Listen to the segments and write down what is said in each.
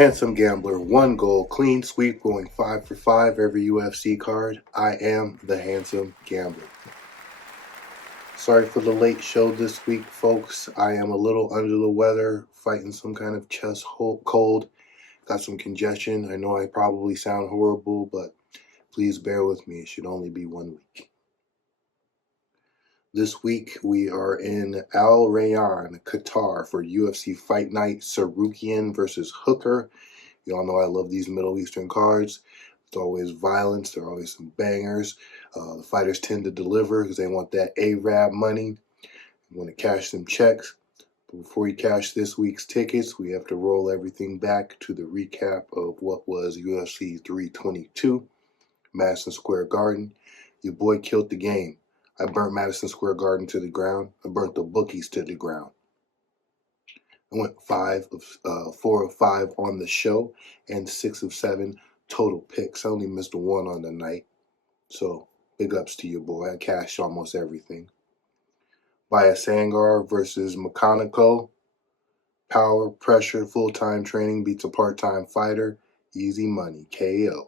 Handsum Gambler, 1 goal, clean sweep, going 5 for 5 every UFC card. I am the Handsum Gambler. Sorry for the late show this week, folks. I am a little under the weather, fighting some kind of chest cold. Got some congestion. I know I probably sound horrible, but please bear with me. It should only be 1 week. This week, we are in Al Rayyan, Qatar for UFC Fight Night, Tsarukyan versus Hooker. Y'all know I love these Middle Eastern cards. It's always violence. There are always some bangers. The fighters tend to deliver because they want that Arab money. They want to cash them checks. But before you cash this week's tickets, we have to roll everything back to the recap of what was UFC 322, Madison Square Garden. Your boy killed the game. I burnt Madison Square Garden to the ground. I burnt the bookies to the ground. I went 4 of 5 on the show and 6 of 7 total picks. I only missed 1 on the night. So big ups to your boy. I cashed almost everything. Baya Sangar versus Mechanico. Power, pressure, full-time training beats a part-time fighter. Easy money. KO.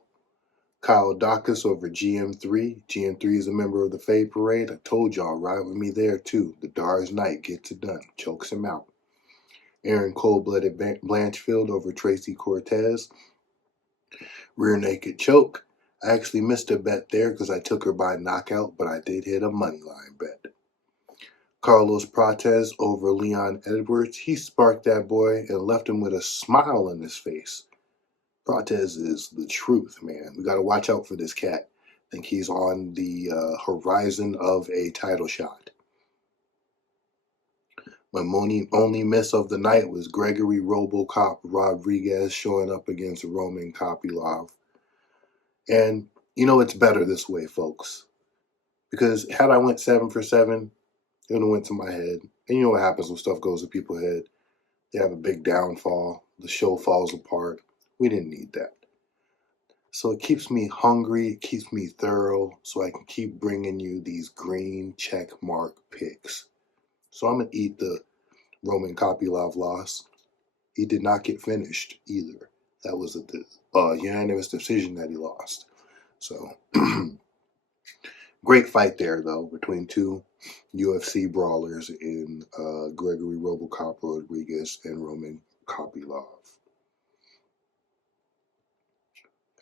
Kyle Dacus over GM3. GM3 is a member of the Fade Parade. I told y'all, ride with me there too. The Dar's Knight gets it done. Chokes him out. Aaron Cold-Blooded Blanchfield over Tracy Cortez. Rear naked choke. I actually missed a bet there because I took her by knockout, but I did hit a moneyline bet. Carlos Prates over Leon Edwards. He sparked that boy and left him with a smile on his face. Prates is the truth, man. We got to watch out for this cat. I think he's on the horizon of a title shot. My only miss of the night was Gregory Robocop Rodriguez showing up against Roman Kopylov. And, you know, it's better this way, folks. Because had I went 7 for 7, it would have went to my head. And you know what happens when stuff goes to people's head. They have a big downfall. The show falls apart. We didn't need that. So it keeps me hungry. It keeps me thorough. So I can keep bringing you these green check mark picks. So I'm going to eat the Roman Kopylov loss. He did not get finished either. That was a unanimous decision that he lost. So, great fight there, though, between two UFC brawlers in Gregory Robocop Rodriguez and Roman Kopylov.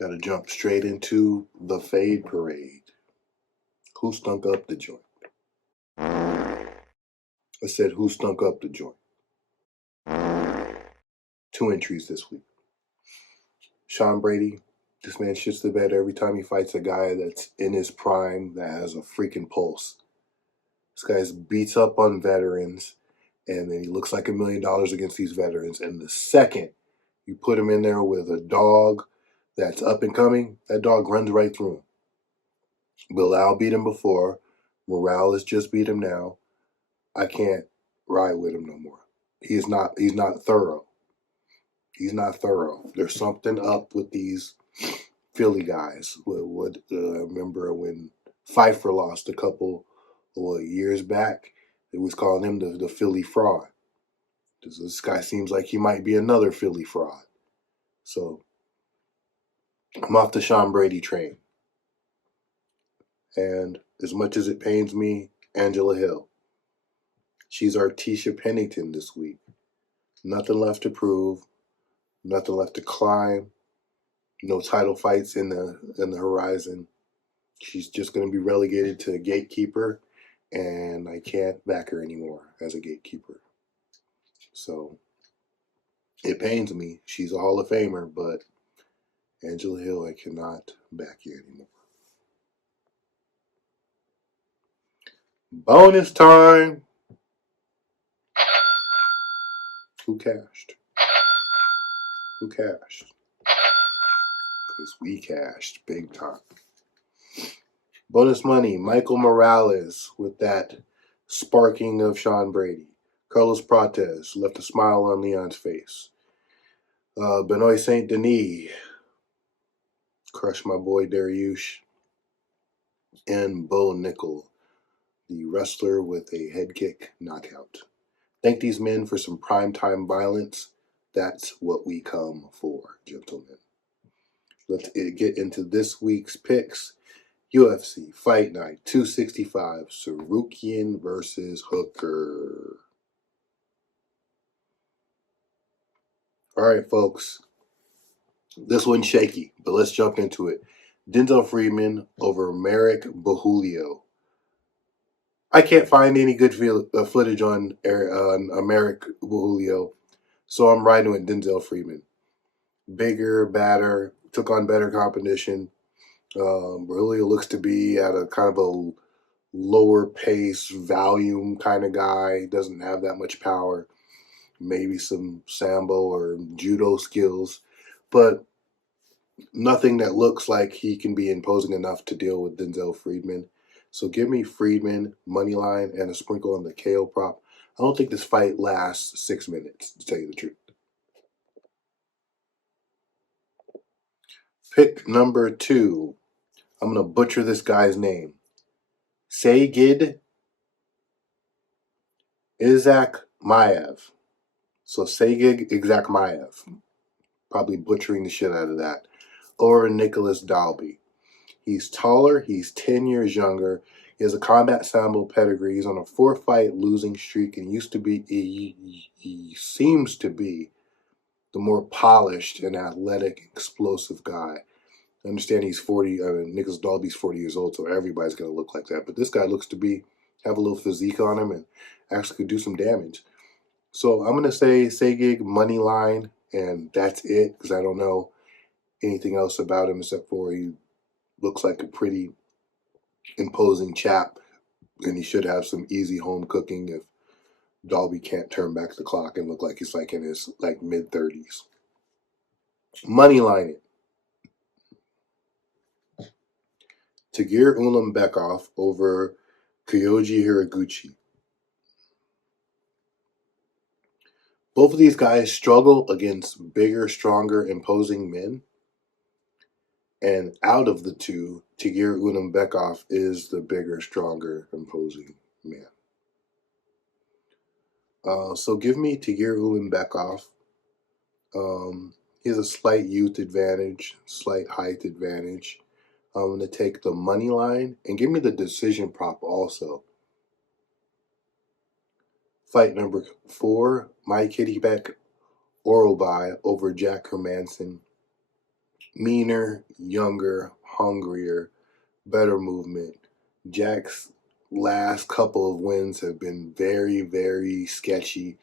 Got to jump straight into the Fade Parade. Who stunk up the joint? I said, who stunk up the joint? 2 entries this week. Sean Brady. This man shits the bed every time he fights a guy that's in his prime that has a freaking pulse. This guy beats up on veterans, and then he looks like $1 million against these veterans. And the second you put him in there with a dog that's up and coming, that dog runs right through him. Bilal beat him before. Morales just beat him now. I can't ride with him no more. He's not thorough. He's not thorough. There's something up with these Philly guys. I remember when Pfeiffer lost a couple years back, they was calling him the Philly fraud. This guy seems like he might be another Philly fraud. So I'm off the Sean Brady train. And as much as it pains me, Angela Hill. She's our Tisha Pennington this week. Nothing left to prove. Nothing left to climb. No title fights in the horizon. She's just going to be relegated to a gatekeeper, and I can't back her anymore as a gatekeeper. So it pains me. She's a Hall of Famer, but Angela Hill, I cannot back you anymore. Bonus time. Who cashed? Who cashed? Because we cashed big time. Bonus money, Michael Morales with that sparking of Sean Brady. Carlos Prates left a smile on Leon's face. Benoit Saint Denis crushed my boy Dariush. And Bo Nickel, the wrestler with a head kick knockout. Thank these men for some primetime violence. That's what we come for, gentlemen. Let's get into this week's picks. UFC Fight Night 265, Tsarukyan versus Hooker. All right, folks. This one's shaky, but let's jump into it. Denzel Freedman over Merrick Bahulio. I can't find any good footage on Merrick Bahulio, so I'm riding with Denzel Freedman. Bigger, badder, took on better competition. Bahulio looks to be at a kind of a lower pace, volume kind of guy. Doesn't have that much power. Maybe some sambo or judo skills, but nothing that looks like he can be imposing enough to deal with Denzel Freedman. So give me Freedman, money line, and a sprinkle on the KO prop. I don't think this fight lasts 6 minutes, to tell you the truth. Pick number 2. I'm going to butcher this guy's name. Sagid Isakmaev. So Sagid Isakmaev. Probably butchering the shit out of that. Or Nicholas Dalby. He's taller. He's 10 years younger. He has a combat sambo pedigree. He's on a 4-fight losing streak and used to be, he seems to be the more polished and athletic, explosive guy. I understand he's 40, Nicholas Dalby's 40 years old, so everybody's going to look like that. But this guy looks to have a little physique on him and actually could do some damage. So I'm going to say Sagig money line, and that's it, because I don't know anything else about him except for he looks like a pretty imposing chap, and he should have some easy home cooking if Dalby can't turn back the clock and look like he's like in his mid-30s. Money line it. Tagir Ulanbekov over Kyoji Hiraguchi. Both of these guys struggle against bigger, stronger, imposing men. And out of the two, Tagir Ulanbekov is the bigger, stronger, imposing man. So give me Tagir Ulanbekov. He has a slight youth advantage, slight height advantage. I'm going to take the money line and give me the decision prop also. Fight number 4, Mike Hiddebek Orobai over Jack Hermanson. Meaner, younger, hungrier, better movement. Jack's last couple of wins have been very, very sketchy.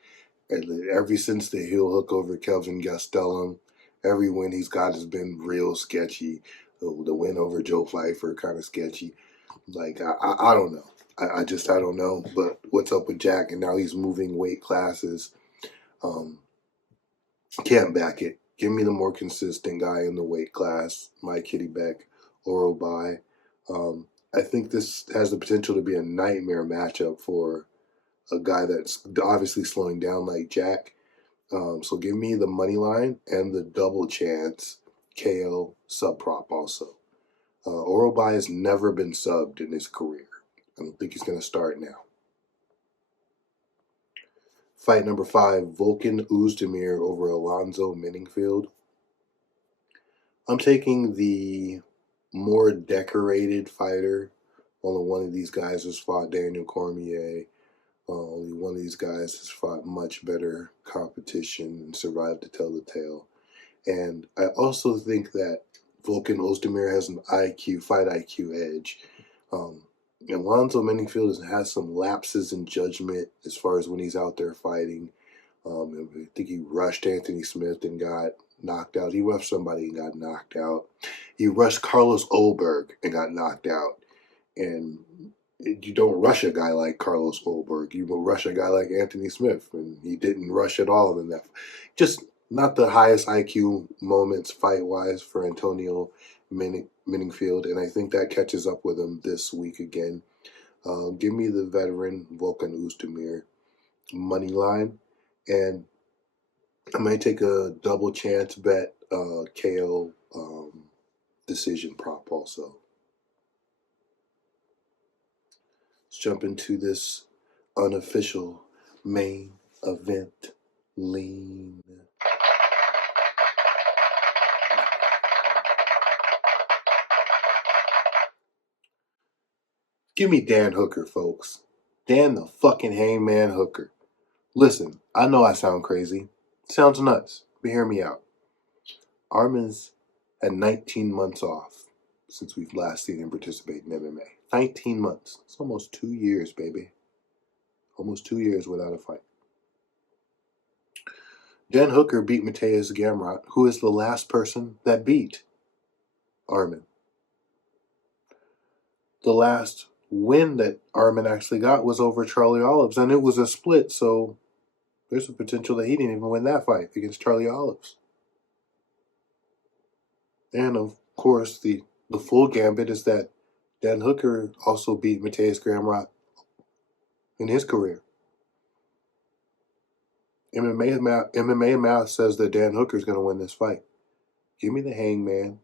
Ever since the heel hook over Kelvin Gastelum, every win he's got has been real sketchy. The win over Joe Pfeiffer, kind of sketchy. I don't know. I don't know. But what's up with Jack? And now he's moving weight classes. Can't back it. Give me the more consistent guy in the weight class, Mike Hiddebek or Orobai. I think this has the potential to be a nightmare matchup for a guy that's obviously slowing down like Jack. So give me the money line and the double chance KO sub prop also. Orobai has never been subbed in his career. I don't think he's going to start now. Fight number 5, Volkan Oezdemir over Alonzo Menningfield. I'm taking the more decorated fighter. Only one of these guys has fought Daniel Cormier. Only one of these guys has fought much better competition and survived to tell the tale. And I also think that Volkan Oezdemir has an fight IQ edge. Alonzo Menningfield has some lapses in judgment as far as when he's out there fighting. I think he rushed Anthony Smith and got knocked out. He rushed somebody and got knocked out. He rushed Carlos Ulberg and got knocked out. And you don't rush a guy like Carlos Ulberg. You will rush a guy like Anthony Smith, and he didn't rush at all in that. Just not the highest IQ moments fight-wise for Antonio Menningfield, and I think that catches up with him this week again. Give me the veteran Volkan Oezdemir money line, and I might take a double chance bet KO decision prop also. Let's jump into this unofficial main event lean. Give me Dan Hooker, folks. Dan the fucking Hangman Hooker. Listen, I know I sound crazy. Sounds nuts, but hear me out. Armin's had 19 months off since we've last seen him participate in MMA. 19 months. It's almost 2 years, baby. Almost 2 years without a fight. Dan Hooker beat Mateusz Gamrot, who is the last person that beat Armin. The last win that Armin actually got was over Charlie Olives, and it was a split, so there's a potential that he didn't even win that fight against Charlie Olives. And of course, the full gambit is that Dan Hooker also beat Mateusz Gamrot in his career. MMA math says that Dan Hooker is going to win this fight. Give me the Hangman.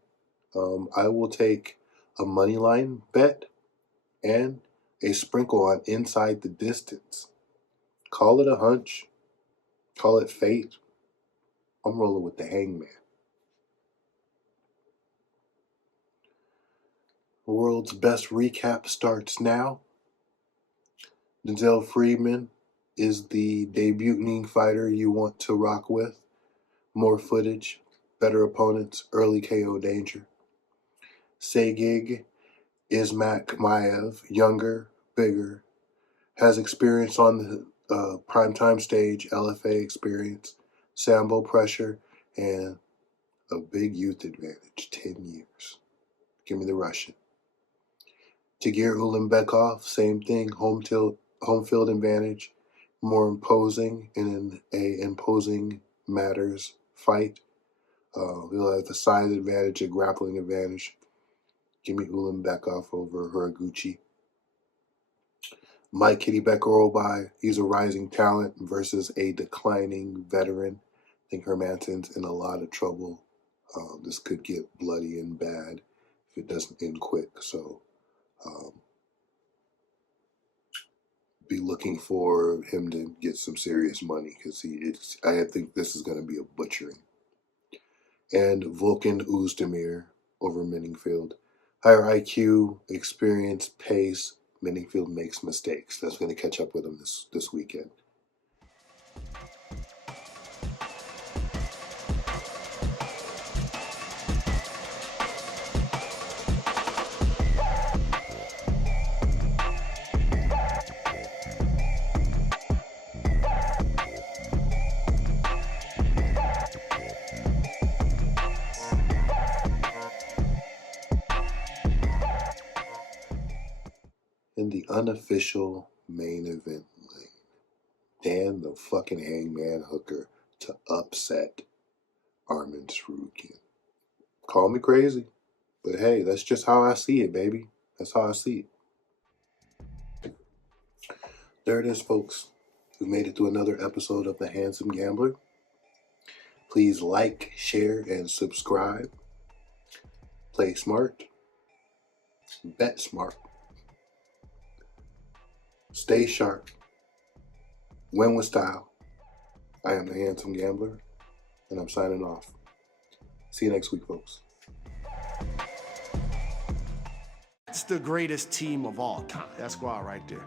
I will take a money line bet and a sprinkle on inside the distance. Call it a hunch. Call it fate. I'm rolling with the Hangman. The world's best recap starts now. Denzel Friedman is the debuting fighter you want to rock with. More footage, better opponents, early KO danger. Sagig Ismakmaev, younger, bigger, has experience on the primetime stage, LFA experience, Sambo pressure, and a big youth advantage, 10 years. Give me the Russian. Tagir Ulanbekov, same thing, home field advantage, more imposing in an imposing matters fight. He'll have the size advantage, a grappling advantage. Give me Ulanbekov over Haraguchi. Mike Kitty Becker-Obai, he's a rising talent versus a declining veteran. I think Hermansson's in a lot of trouble. This could get bloody and bad if it doesn't end quick. So be looking for him to get some serious money because I think this is going to be a butchering. And Volkan Oezdemir over Menningfield. Higher IQ, experience, pace. Menningfield makes mistakes. That's going to catch up with him this weekend. In the unofficial main event lane, Dan the fucking Hangman Hooker to upset Armin Tsarukyan. Call me crazy, but hey, that's just how I see it, baby. That's how I see it. There it is, folks. We've made it through another episode of the Handsum Gambler. Please like, share, and subscribe. Play smart. Bet smart. Stay sharp. Win with style. I am the Handsome Gambler, and I'm signing off. See you next week, folks. It's the greatest team of all time. That squad right there.